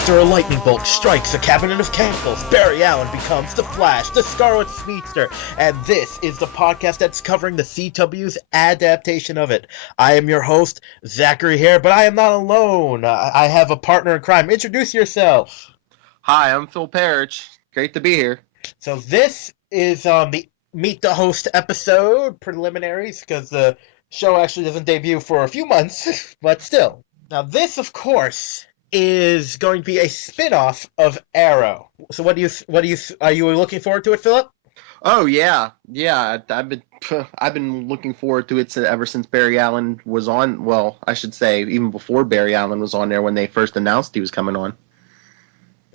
After a lightning bolt strikes a cabinet of chemicals, Barry Allen becomes the Flash, the Scarlet Speedster, and this is the podcast that's covering the CW's adaptation of it. I am your host, Zachary here, but I am not alone. I have a partner in crime. Introduce yourself. Hi, I'm Phil Parrish. Great to be here. So this is the Meet the Host episode, preliminaries, because the show actually doesn't debut for a few months, but still. Now this, of course, is going to be a spin-off of Arrow. So are you looking forward to it, Philip? Oh yeah, I've been looking forward to it ever since Barry Allen was on. Well, I should say even before Barry Allen was on there when they first announced he was coming on.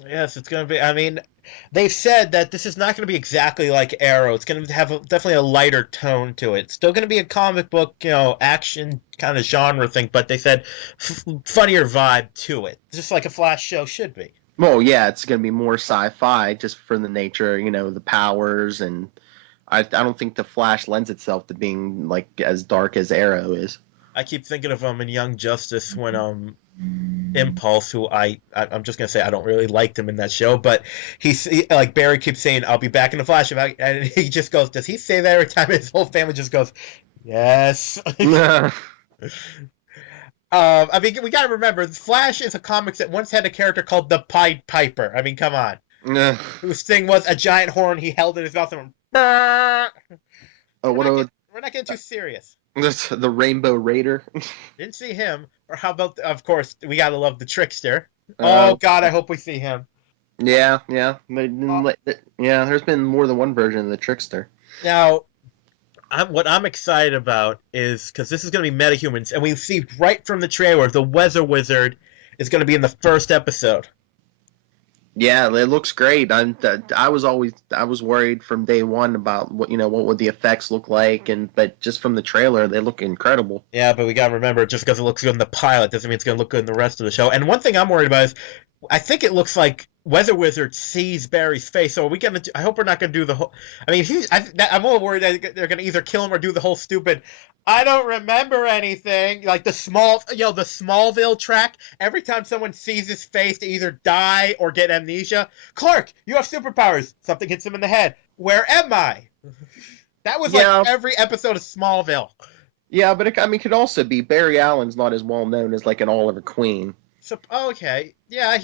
Yes, it's going to be. I mean, they've said that this is not going to be exactly like Arrow. It's going to have definitely a lighter tone to it. It's still going to be a comic book, action kind of genre thing, but they said funnier vibe to it, just like a Flash show should be. Well, yeah, it's going to be more sci-fi just for the nature, the powers, and I don't think the Flash lends itself to being like as dark as Arrow is. I keep thinking of in Young Justice when Impulse, who I'm just gonna say I don't really like him in that show, but like Barry keeps saying I'll be back in the Flash, and he just goes, does he say that every time? His whole family just goes, yes. I mean, we gotta remember, Flash is a comic that once had a character called the Pied Piper. I mean, come on. Whose thing was a giant horn he held in his mouth and went, we're not getting too serious. The Rainbow Raider. Didn't see him. Or how about, of course, we gotta love the Trickster. Oh God, I hope we see him. Yeah. There's been more than one version of the Trickster. Now, what I'm excited about is because this is going to be metahumans, and we see right from the trailer the Weather Wizard is going to be in the first episode. Yeah, it looks great. I was worried from day one about what would the effects look like, but just from the trailer they look incredible. Yeah, but we gotta remember, just because it looks good in the pilot doesn't mean it's gonna look good in the rest of the show. And one thing I'm worried about is, I think it looks like Weather Wizard sees Barry's face. So are we gonna? I hope we're not gonna do the whole. I mean, I'm more worried that they're gonna either kill him or do the whole stupid. I don't remember anything. Like the Smallville track. Every time someone sees his face, they either die or get amnesia. Clark, you have superpowers. Something hits him in the head. Where am I? That was like every episode of Smallville. Yeah, but it could also be Barry Allen's not as well known as like an Oliver Queen. So, okay, yeah,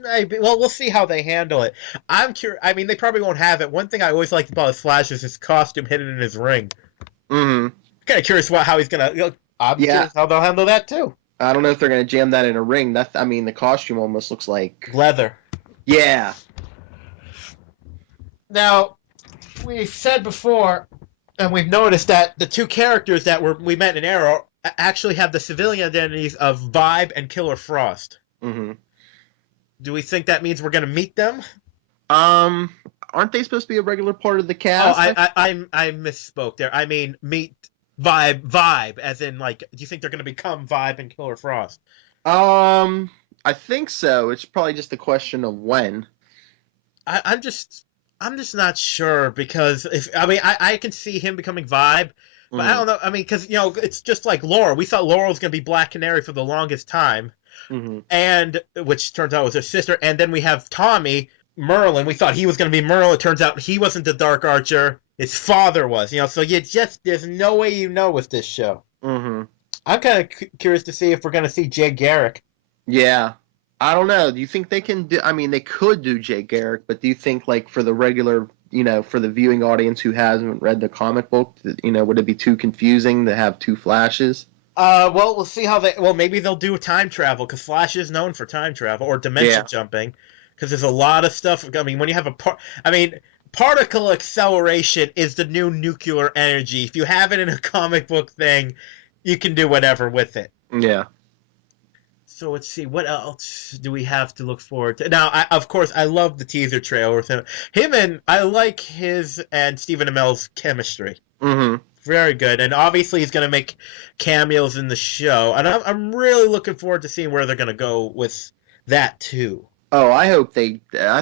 maybe. Well, we'll see how they handle it. I'm curious. I mean, they probably won't have it. One thing I always liked about Flash is his costume hidden in his ring. Mm-hmm. Kind of curious how he's gonna. I'm curious how they'll handle that too. I don't know if they're gonna jam that in a ring. The costume almost looks like leather. Yeah. Now, we've said before, and we've noticed that the two characters that we met in Arrow actually have the civilian identities of Vibe and Killer Frost. Mm-hmm. Do we think that means we're going to meet them? Aren't they supposed to be a regular part of the cast? Oh, I misspoke there. I mean, meet Vibe, as in, like, do you think they're going to become Vibe and Killer Frost? I think so. It's probably just a question of when. I'm just not sure, because I can see him becoming Vibe, but I don't know. I mean, because it's just like Laura. We thought Laura was going to be Black Canary for the longest time, and which turns out was her sister. And then we have Tommy Merlin. We thought he was going to be Merlin. It turns out he wasn't the Dark Archer. His father was. So there's no way with this show. Mm-hmm. I'm kind of curious to see if we're going to see Jay Garrick. Yeah. I don't know. Do you think they can do? I mean, they could do Jay Garrick, but do you think, like, for the regular, for the viewing audience who hasn't read the comic book, would it be too confusing to have two Flashes? Well, we'll see how maybe they'll do time travel, because Flash is known for time travel or dimension jumping, because there's a lot of stuff. I mean, when you have particle acceleration is the new nuclear energy. If you have it in a comic book thing, you can do whatever with it. Yeah. So let's see, what else do we have to look forward to? Now, of course, I love the teaser trailer with him. And I like his and Stephen Amell's chemistry. Mm-hmm. Very good. And obviously he's going to make cameos in the show. And I'm really looking forward to seeing where they're going to go with that, too. Oh, I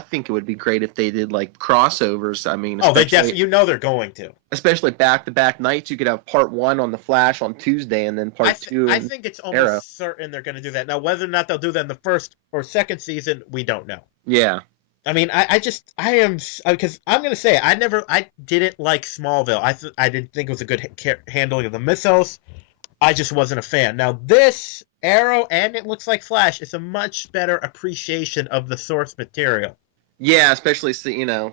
think it would be great if they did like crossovers. I mean, Oh, they definitely, they're going to. especially back-to-back nights. You could have part one on the Flash on Tuesday, and then part two I in think it's Arrow. almost certain they're going to do that. Now, whether or not they'll do that in the first or second season, we don't know. Yeah. I mean, I am because I'm gonna say I didn't like Smallville. I didn't think it was a good handling of the mythos. I just wasn't a fan. Now this Arrow and it looks like Flash is a much better appreciation of the source material. Yeah, especially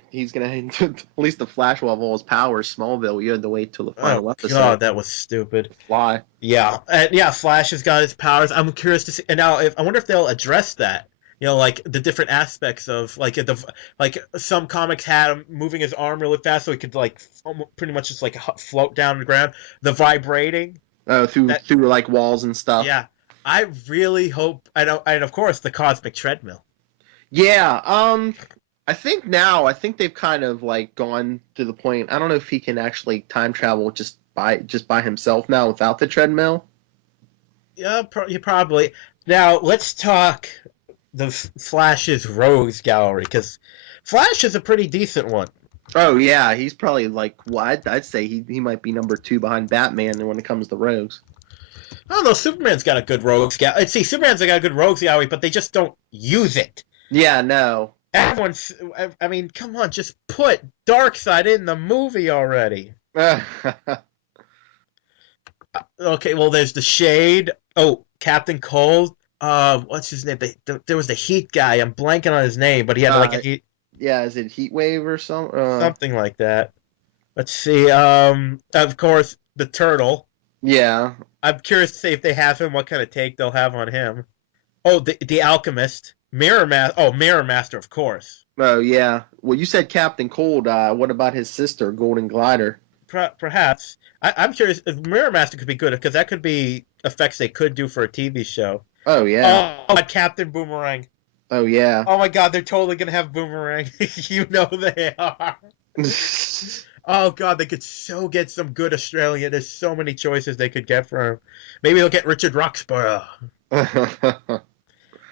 he's gonna at least the Flash will have all his powers. Smallville, you had to wait till the Oh final episode God, that was stupid. to fly. Yeah, yeah. Flash has got his powers. I'm curious to see. And now, if I wonder if they'll address that. Like the different aspects of like some comics had him moving his arm really fast so he could like pretty much just like float down the ground. The vibrating Oh, that through like walls and stuff. yeah. I really hope. I know, and of course the cosmic treadmill. Yeah. I think they've kind of like gone to the point. I don't know if he can actually time travel just by himself now without the treadmill. Yeah, you probably. Now let's talk the Flash's Rogues Gallery because Flash is a pretty decent one. Oh yeah, he's probably like I'd say he might be number two behind Batman when it comes to rogues. I don't know. Superman's got a good Rogues Gallery. See, Superman's got a good Rogues Gallery, but they just don't use it. Yeah, no. Everyone's. I mean, come on, just put Darkseid in the movie already. Okay, well, there's the Shade. Oh, Captain Cold. What's his name? There was the Heat guy. I'm blanking on his name, but he had like a heat, yeah, is it Heat Wave or something? something like that. Let's see. Of course, the Turtle. Yeah. I'm curious to see if they have him. What kind of take they'll have on him? Oh, the Alchemist. Mirror Master. Oh, Mirror Master, of course. Oh yeah. Well, you said Captain Cold. What about his sister, Golden Glider? Perhaps. I'm curious if Mirror Master could be good because that could be effects they could do for a TV show. Oh yeah. Oh, Captain Boomerang. Oh yeah. Oh my God, they're totally gonna have Boomerang. You know they are. Oh God, they could so get some good Australian. There's so many choices they could get for him. Maybe they'll get Richard Roxburgh.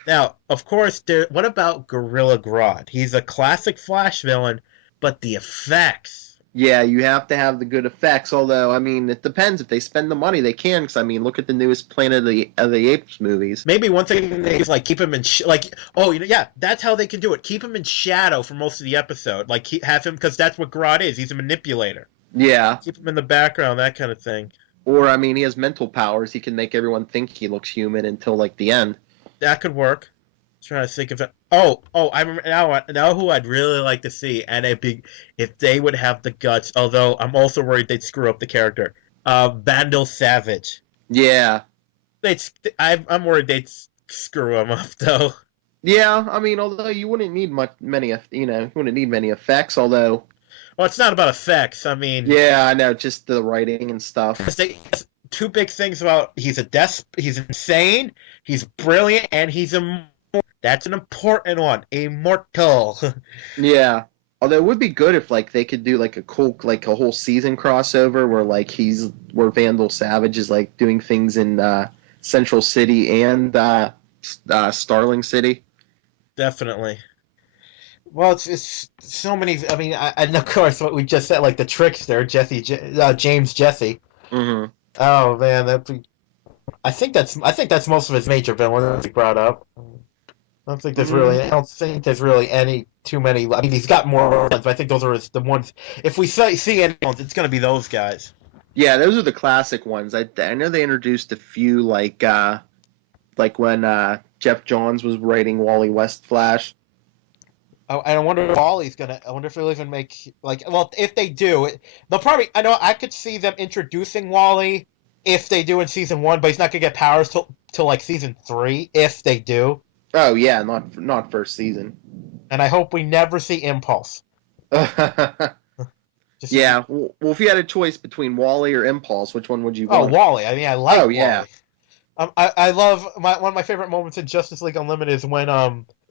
Now, of course, what about Gorilla Grodd? He's a classic Flash villain, but the effects. Yeah, you have to have the good effects. Although, I mean, it depends. If they spend the money, they can. Because I mean, look at the newest Planet of the Apes movies. Maybe one thing they is like keep him in like yeah, that's how they can do it. Keep him in shadow for most of the episode. Like have him because that's what Grodd is. He's a manipulator. Yeah. Keep him in the background, that kind of thing. Or I mean, he has mental powers. He can make everyone think he looks human until like the end. That could work. Trying to think of it. I remember now who I'd really like to see, and if they would have the guts. Although I'm also worried they'd screw up the character. Vandal Savage. Yeah. They'd. I'm worried they'd screw him up though. Yeah, I mean, although you wouldn't need you wouldn't need many effects. Although, Well, it's not about effects. I mean, yeah, I know, just the writing and stuff. Two big things about he's insane, he's brilliant, and he's immortal. That's an important one. Immortal. Yeah. Although it would be good if like they could do like a whole season crossover where Vandal Savage is like doing things in Central City and Starling City. Definitely. Well, it's so many. I mean, and of course, what we just said, like the trickster, James Jesse. Hmm. Oh man, I think that's most of his major villains he brought up. I don't think there's really any too many. I mean, he's got more ones, but I think those are the ones. If we see any ones, it's going to be those guys. Yeah, those are the classic ones. I know they introduced a few like when Jeff Johns was writing Wally West Flash. I wonder if Wally's gonna. I wonder if they'll even make like. Well, if they do, they'll probably. I know I could see them introducing Wally if they do in season 1, but he's not gonna get powers till like season 3 if they do. Oh yeah, not first season. And I hope we never see Impulse. Just Yeah, well, if you had a choice between Wally or Impulse, which one would you Oh, want? Wally. I mean, I like Wally. Yeah. I love one of my favorite moments in Justice League Unlimited is when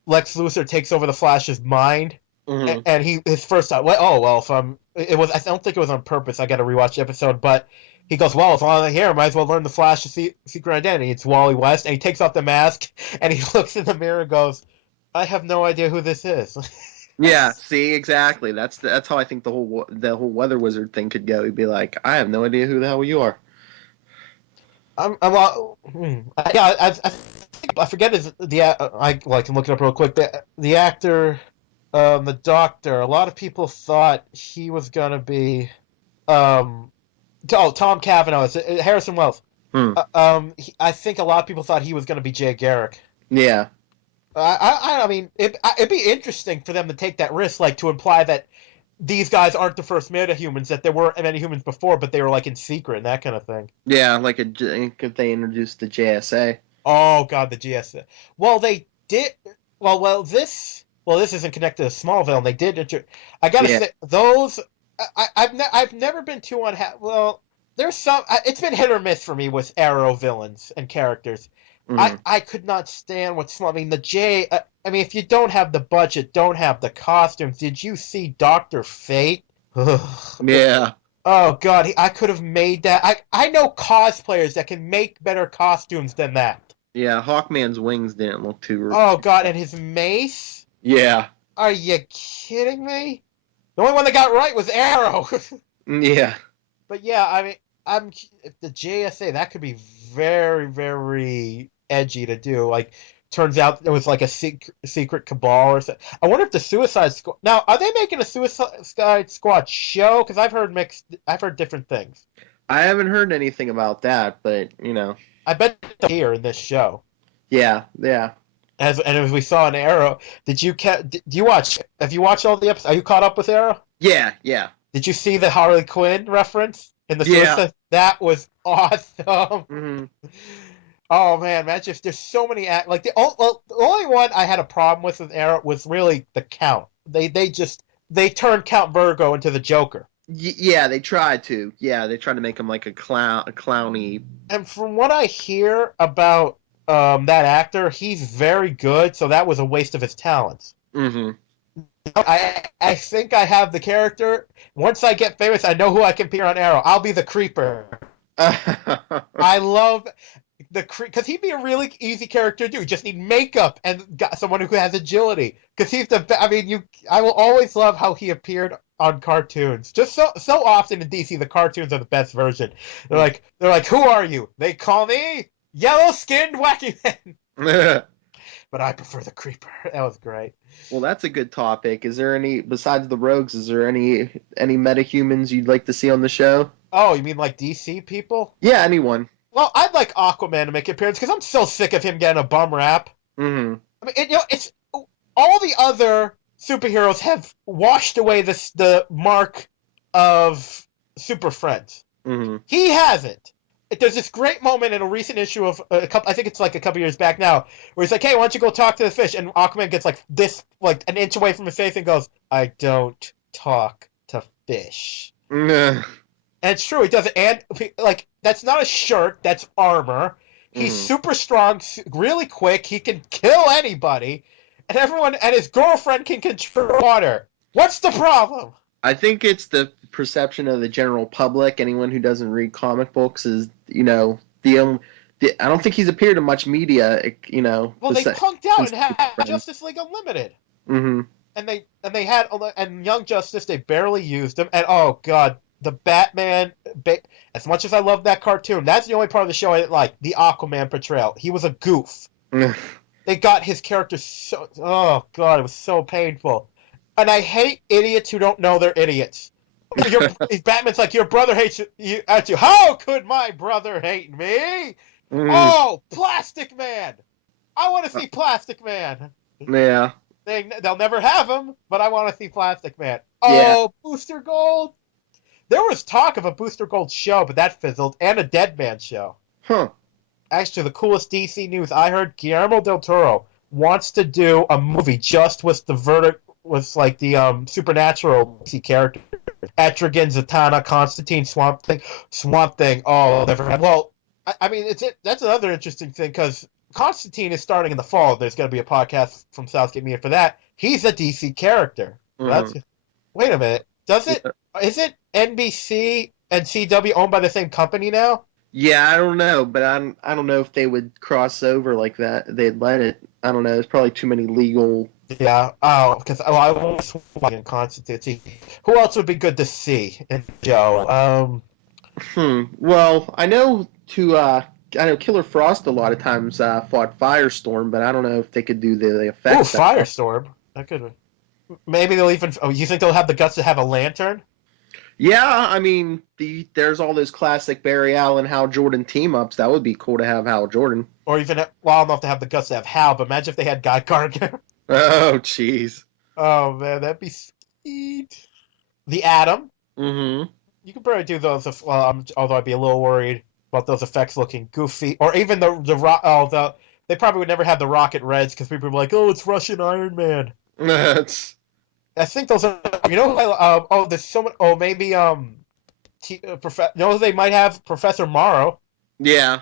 Lex Luthor takes over the Flash's mind, Hmm. and his first thought, if it was, I don't think it was on purpose. I got to rewatch the episode, but he goes, well, if I'm here, I might as well learn the Flash's secret identity. It's Wally West, and he takes off the mask, and he looks in the mirror and goes, I have no idea who this is. Yeah, see, exactly. That's how I think the whole weather wizard thing could go. He'd be like, I have no idea who the hell you are. Yeah, I forget I can look it up real quick. The actor, the doctor. A lot of people thought he was gonna be, um, Tom Cavanaugh. It's Harrison Wells. Hmm. I think a lot of people thought he was gonna be Jay Garrick. Yeah, I mean, it'd be interesting for them to take that risk, like to imply that these guys aren't the first metahumans, that there weren't many humans before, but they were like in secret and that kind of thing. yeah, like if they introduced the JSA. Oh God, the GS. Well, they did. This isn't connected to Smallville. And they did. I gotta Yeah. say, those. I've never been too unhappy. Well, there's some. It's been hit or miss for me with Arrow villains and characters. Hmm. I could not stand what Small. I mean, the J. I mean, if you don't have the budget, don't have the costumes. Did you see Doctor Fate? Yeah. Oh God, I could have made that. I know cosplayers that can make better costumes than that. Yeah, Hawkman's wings didn't look too. Oh God, and his mace? Yeah. Are you kidding me? The only one that got right was Arrow. Yeah. But yeah, I mean, I'm the JSA. That could be very, very edgy to do. Like, turns out there was like a secret cabal or something. I wonder if the Suicide Squad. Now, are they making a Suicide Squad show? Because I've heard mixed. I've heard different things. I haven't heard anything about that, but I bet here in this show. yeah, yeah. As we saw in Arrow, did you watch? Have you watched all the episodes? Are you caught up with Arrow? Yeah, yeah. Did you see the Harley Quinn reference in the Yeah. Suicide? That was awesome. Hmm. Oh man, imagine if there's so many like the only one I had a problem with Arrow was really the Count. They turned Count Virgo into the Joker. Yeah, they tried to. Yeah, they tried to make him like a clowny. And from what I hear about that actor, he's very good. So that was a waste of his talents. Hmm. I think I have the character. Once I get famous, I know who I can appear on Arrow. I'll be the Creeper. I love the because he'd be a really easy character to do. Just need makeup and got someone who has agility. Because he's the. I mean, I will always love how he appeared on cartoons. Just so often in DC, the cartoons are the best version. They're like, who are you? They call me yellow skinned wacky man. But I prefer the Creeper. That was great. Well, that's a good topic. Is there any besides the rogues? Is there any metahumans you'd like to see on the show? Oh, you mean like DC people? Yeah, anyone. Well, I'd like Aquaman to make an appearance because I'm so sick of him getting a bum rap. Hmm. I mean, it's all the other superheroes have washed away the mark of Super Friends. Hmm. He hasn't. There's this great moment in a recent issue of a couple. I think it's like a couple years back now, where he's like, "Hey, why don't you go talk to the fish?" And Aquaman gets like this, like an inch away from his face, and goes, "I don't talk to fish." Hmm. And it's true, he does it. And like that's not a shirt, that's armor. He's super strong, really quick. He can kill anybody, and everyone and his girlfriend can control water. What's the problem? I think it's the perception of the general public. Anyone who doesn't read comic books is, I don't think he's appeared in much media. Well, they punked out since and had Justice League Unlimited, Hmm. and they had and Young Justice. They barely used him, and oh god, the Batman. As much as I love that cartoon, that's the only part of the show I didn't like. The Aquaman portrayal. He was a goof. They got his character so. Oh god, it was so painful. And I hate idiots who don't know they're idiots. Batman's like, your brother hates you at you. How could my brother hate me? Hmm. Oh, Plastic Man. I want to see Plastic Man. Yeah, They'll never have him, but I want to see Plastic Man. yeah. Oh, Booster Gold. There was talk of a Booster Gold show, but that fizzled, and a Dead Man show. Huh. Actually, the coolest DC news I heard: Guillermo del Toro wants to do a movie just with the verdict was like the supernatural DC character. Etrigan, Zatanna, Constantine, Swamp Thing. Oh, never. Well, I mean, that's another interesting thing because Constantine is starting in the fall. There's going to be a podcast from Southgate Media for that. He's a DC character. Hmm. Wait a minute. Is it NBC and CW owned by the same company now? Yeah, I don't know, but I don't know if they would cross over like that. They'd let it. I don't know. There's probably too many legal. Yeah. Oh, because I was watching Constantine. See, who else would be good to see in the show? Well, I know Killer Frost a lot of times fought Firestorm, but I don't know if they could do the Ooh, effects that well. Firestorm. That could. Maybe they'll even. Oh, you think they'll have the guts to have a lantern? Yeah, I mean, there's all those classic Barry Allen, Hal Jordan team ups. That would be cool to have Hal Jordan. Or even, well, I don't know if they have the guts to have Hal, but imagine if they had Guy Gardner. Oh, jeez. Oh man, that'd be sweet. The Atom. Mm-hmm. You could probably do those. Well, although I'd be a little worried about those effects looking goofy, or even the rock. Oh, they probably would never have the Rocket Reds because people would be like, "Oh, it's Russian Iron Man." That's I think those are. Oh, there's so much. Oh, maybe they might have Professor Morrow. yeah.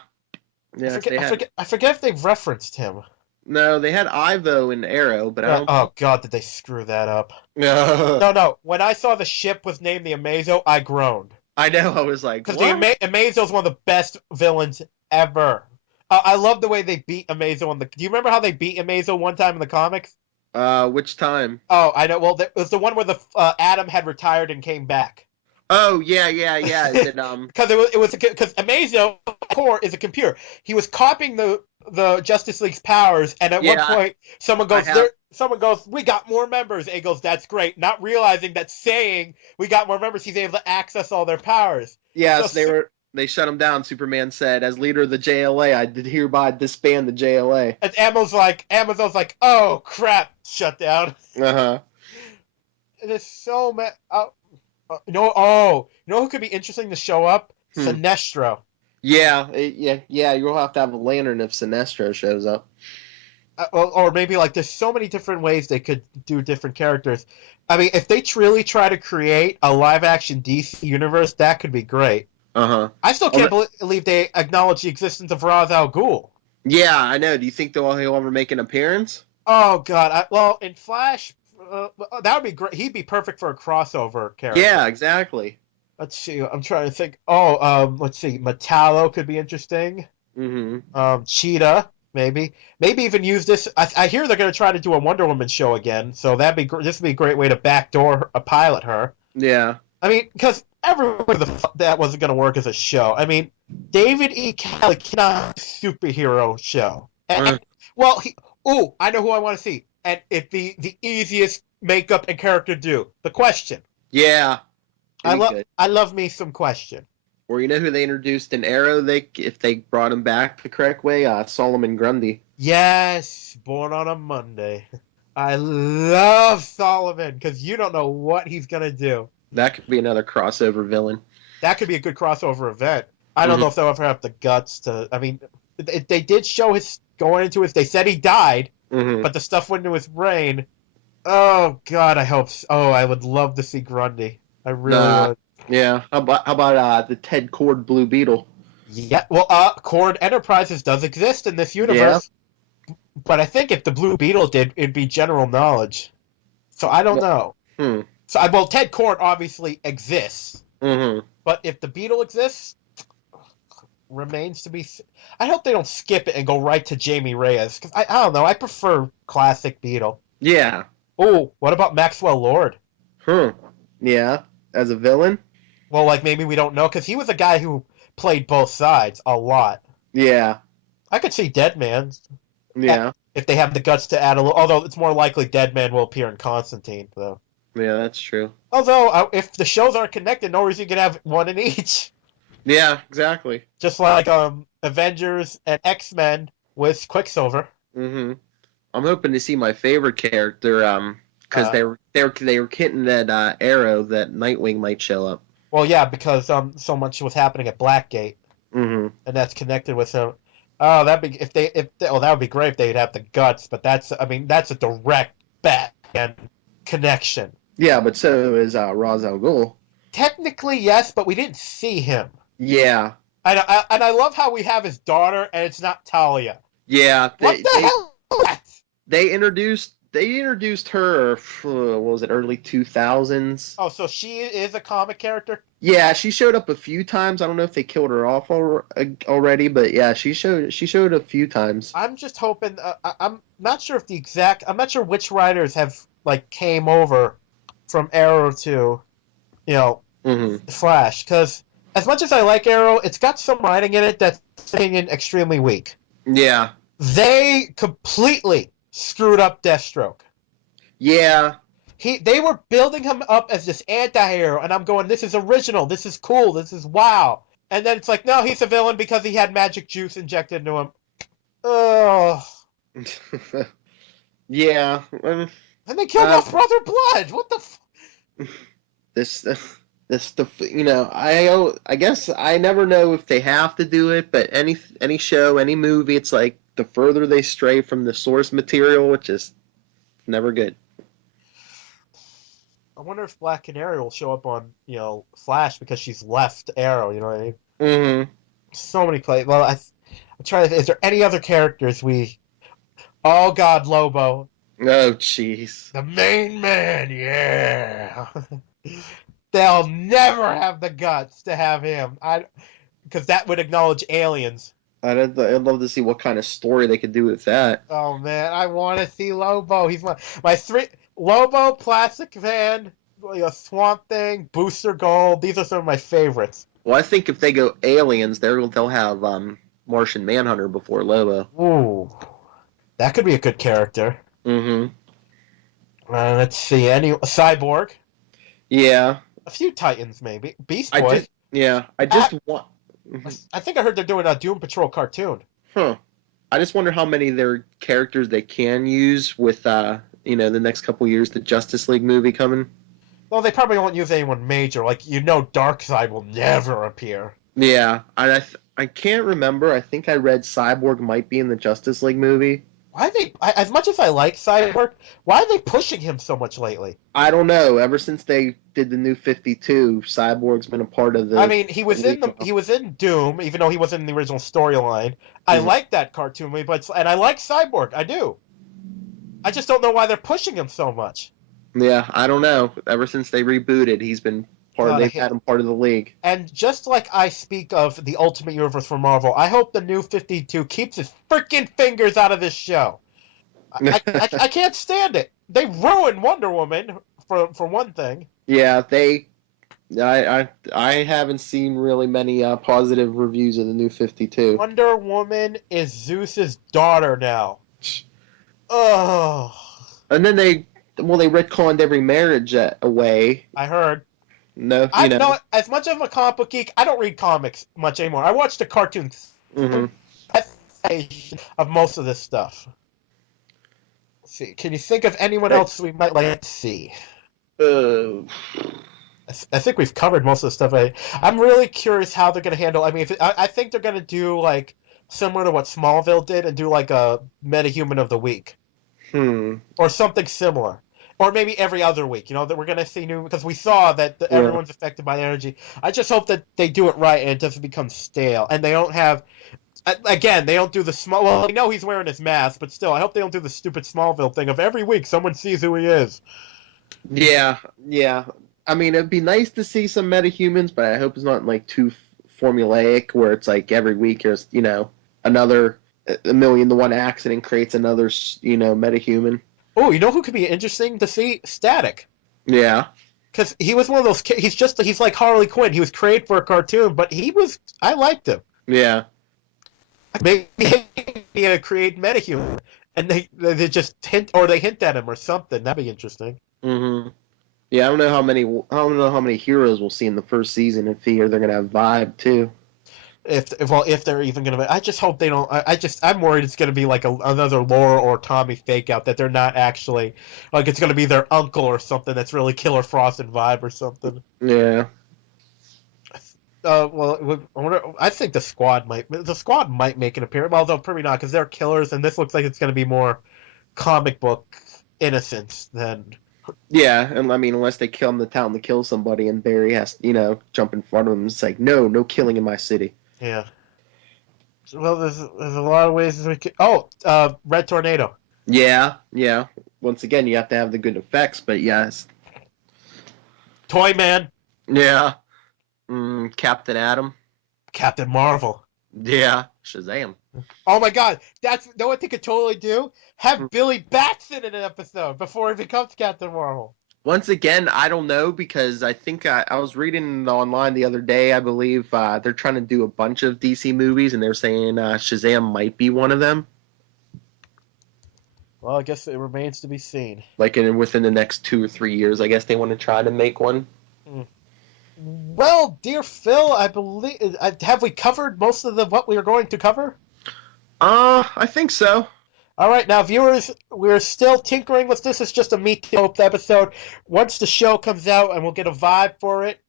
I Yeah, if forget. they I had forget. I forget if they've referenced him. no, they had Ivo and Arrow, but I don't Oh think. God, did they screw that up? No, No, no. When I saw the ship was named the Amazo, I groaned I know. I was like, because the what? Amazo is one of the best villains ever. I love the way they beat Amazo on the. Do you remember how they beat Amazo one time in the comics? Which time? Oh, I know. Well, it was the one where the Adam had retired and came back. Oh, yeah, yeah, yeah. Is it Because it was because Amazo core is a computer. He was copying the Justice League's powers, and at one Yeah, point someone I goes have. there. Someone goes, "We got more members." And he goes, "That's great," not realizing that saying "we got more members," he's able to access all their powers. So Yes, they shut him down. Superman said, "As leader of the JLA, I did hereby disband the JLA." and Amazon's like, "Oh crap, shut down." Uh-huh. And it's so mad. Who could be interesting to show up? Hmm. Sinestro. Yeah, yeah. You'll have to have a lantern if Sinestro shows up. Or maybe like there's so many different ways they could do different characters. I mean, if they truly try to create a live action DC universe, that could be great. Uh-huh. I still can't believe they acknowledge the existence of Ra's al Ghul. Yeah, I know. Do you think he'll ever make an appearance? Oh God! Well, in Flash, that would be great. He'd be perfect for a crossover Yeah, character. exactly. Let's see. I'm trying to think. Let's see. Metallo could be interesting. Mm-hmm. Cheetah, maybe. Maybe even use this. I hear they're going to try to do a Wonder Woman show again, so this would be a great way to backdoor a pilot her. Yeah. I mean, because everybody that wasn't going to work as a show. I mean, David E. Kelly cannot be a superhero show. Uh, Well, I know who I want to see, and it'd be the easiest makeup and character to do. The Question. yeah. It'd be good. I love me some Question. Or you know who they introduced in Arrow? If they brought him back the correct way, Solomon Grundy. Yes, born on a Monday. I love Solomon because you don't know what he's gonna do. That could be another crossover villain. That could be a good crossover event. I don't Mm-hmm. know if they'll ever have the guts to. I mean, they did show his going into his. They said he died, Mm-hmm. but the stuff went into his brain. Oh God, I hope. Oh, I would love to see Grundy. I really Uh, would. yeah. How about the Ted Cord Blue Beetle? Yeah. Well, Cord Enterprises does exist in this Yeah. universe, but I think if the Blue Beetle did, it'd be general knowledge. So I don't Well, know. hmm. Well, Ted Cord obviously exists, Mm-hmm. but if the Beetle exists, remains to be. I hope they don't skip it and go right to Jamie Reyes because I don't know. I prefer classic Beetle. Yeah. Oh, what about Maxwell Lord? Hmm. Yeah. As a villain. Well, like maybe we don't know because he was a guy who played both sides a lot. Yeah. I could see Deadman Yeah. if they have the guts to add a little. Although it's more likely Deadman will appear in Constantine, though. Yeah. That's true. Although if the shows aren't connected, no reason you can have one in each. Yeah. Exactly. Just like Avengers and X-Men with Quicksilver. Mm-hmm. I'm hoping to see my favorite character. Because Uh, they were hinting at Arrow that Nightwing might show up. well, yeah, because so much was happening at Blackgate, Mm-hmm. and that's connected with him. Oh, that would be great if they'd have the guts, but that's a direct Batman connection. Yeah, but so is Ra's al Ghul. Technically, yes, but we didn't see him. Yeah. And I love how we have his daughter, and it's not Talia. Yeah. What the hell is that? They introduced they introduced her. What was it? Early 2000s. Oh, so she is a comic character? Yeah, she showed up a few times. I don't know if they killed her off already, but yeah, she showed a few times. I'm just hoping. I'm not sure if the exact. I'm not sure which writers have like came over from Arrow to, you know, Hmm. Flash. Because as much as I like Arrow, it's got some writing in it that's, in my opinion, extremely weak. Yeah, They completely screwed up Deathstroke. yeah, They were building him up as this anti-hero, and I'm going, this is original, this is cool, this is wow. And then it's like, no, he's a villain because he had magic juice injected into him. Oh, yeah. and they killed Uh, off Brother Blood. What the? this this the I guess I never know if they have to do it, but any show, any movie, it's like the further they stray from the source material, which is never good. I wonder if Black Canary will show up on Flash because she's left Arrow. You know what I mean? Hmm. So many plays. Well, I'm trying to. Is there any other characters we? Oh God, Lobo, Oh, jeez. the main man. Yeah. They'll never have the guts to have him. I because that would acknowledge aliens. I'd love to see what kind of story they could do with that. Oh man, I want to see Lobo. He's my three Lobo, Plastic Van, Swamp Thing, Booster Gold. These are some of my favorites. Well, I think if they go aliens, they'll have Martian Manhunter before Lobo. Ooh, that could be a good character. Hmm. Let's see, any Cyborg, Yeah, a few Titans maybe, Beast I Boy. just yeah, I I, just want. Mhm. I think I heard they're doing a Doom Patrol cartoon. Huh. I just wonder how many of their characters they can use with the next couple years, the Justice League movie coming. Well, they probably won't use anyone major. Like Darkseid will never appear. Yeah, I can't remember. I think I read Cyborg might be in the Justice League movie. Why are they? As much as I like Cyborg, why are they pushing him so much lately? I don't know. Ever since they did the new 52, Cyborg's been a part of I the mean, league now. he was in Doom, even though he wasn't in the original storyline. I Mhm. like that cartoon movie, and I like Cyborg. I do. I just don't know why they're pushing him so much. Yeah, I don't know. Ever since they rebooted, he's been part. God, I They've hate. had him part of the league. And just like I speak of the Ultimate Universe for Marvel, I hope the new 52 keeps his freaking fingers out of this show. I can't stand it. They ruined Wonder Woman for one thing. Yeah, I haven't seen really many positive reviews of the new 52. Wonder Woman is Zeus's daughter now. Oh, And then they retconned every marriage away. I heard. No, I know as much of a comic book geek. I don't read comics much anymore. I watch the cartoons hmm of most of this stuff. Let's see, can you think of anyone Right. else we might like to see? Uh, I think we've covered most of the stuff. I'm really curious how they're going to handle. I mean, I think they're going to do like similar to what Smallville did and do like a metahuman of the week hmm. or something similar. Or maybe every other week, that we're going to see new because we saw that Yeah. everyone's affected by energy. I just hope that they do it right and it doesn't become stale. And they don't have, again, they don't do the small. Well, I know he's wearing his mask, but still, I hope they don't do the stupid Smallville thing of every week someone sees who he is. Yeah, yeah. I mean, it'd be nice to see some metahumans, but I hope it's not like too formulaic, where it's like every week there's another a million to one accident creates another metahuman. Oh, you know who could be interesting to see? Static. Yeah, Because he was one of those. He's like Harley Quinn. He was created for a cartoon, but I liked him. yeah, Maybe he create metahuman, and they just hint at him or something. That'd be interesting. hmm yeah. I don't know how many heroes we'll see in the first season. If they're gonna have Vibe too. If they're even gonna, I just hope they don't. I'm worried it's gonna be like another Laura or Tommy fake out that they're not actually like it's gonna be their uncle or something that's really Killer Frost and Vibe or something. Yeah, Well, I think the squad might make an appearance, although probably not because they're killers, and this looks like it's going to be more comic book innocence than yeah. And I mean, unless they kill him the town to kill somebody, and Barry has jump in front of him. It's like no killing in my city. yeah. Well, there's a lot of ways we could. Oh, Red Tornado. Yeah, yeah. once again, you have to have the good effects, but yes. Toyman. Yeah. Captain Atom. Captain Marvel. Yeah. Shazam. Oh my God, that's know what they could totally do? Have Billy Batson in an episode before he becomes Captain Marvel. Once again, I don't know because I think I was reading online the other day. I believe they're trying to do a bunch of DC movies, and they're saying Shazam might be one of them. Well, I guess it remains to be seen. Like within the next 2 or 3 years, I guess they want to try to make one. Well, dear Phil, I believe have we covered most of what we were going to cover? I think so. All right, now viewers, we're still tinkering with this. It's just a Meet the Hope episode. Once the show comes out and we'll get a vibe for it,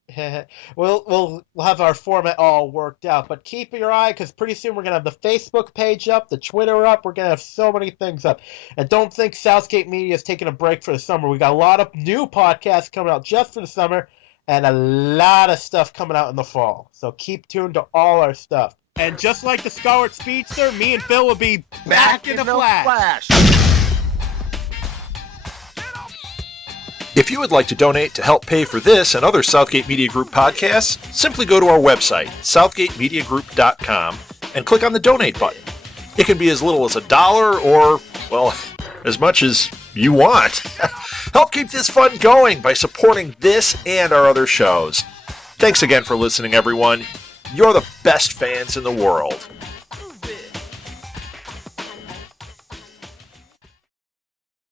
we'll have our format all worked out. But keep your eye, because pretty soon we're gonna have the Facebook page up, the Twitter up. We're gonna have so many things up. And don't think Southgate Media is taking a break for the summer. We got a lot of new podcasts coming out just for the summer, and a lot of stuff coming out in the fall. So keep tuned to all our stuff. And just like the Scarlet Speedster, me and Phil will be back in the flash. If you would like to donate to help pay for this and other Southgate Media Group podcasts, simply go to our website, southgatemediagroup.com, and click on the donate button. It can be as little as $1 or, well, as much as you want. Help keep this fun going by supporting this and our other shows. Thanks again for listening, everyone. You're the best fans in the world.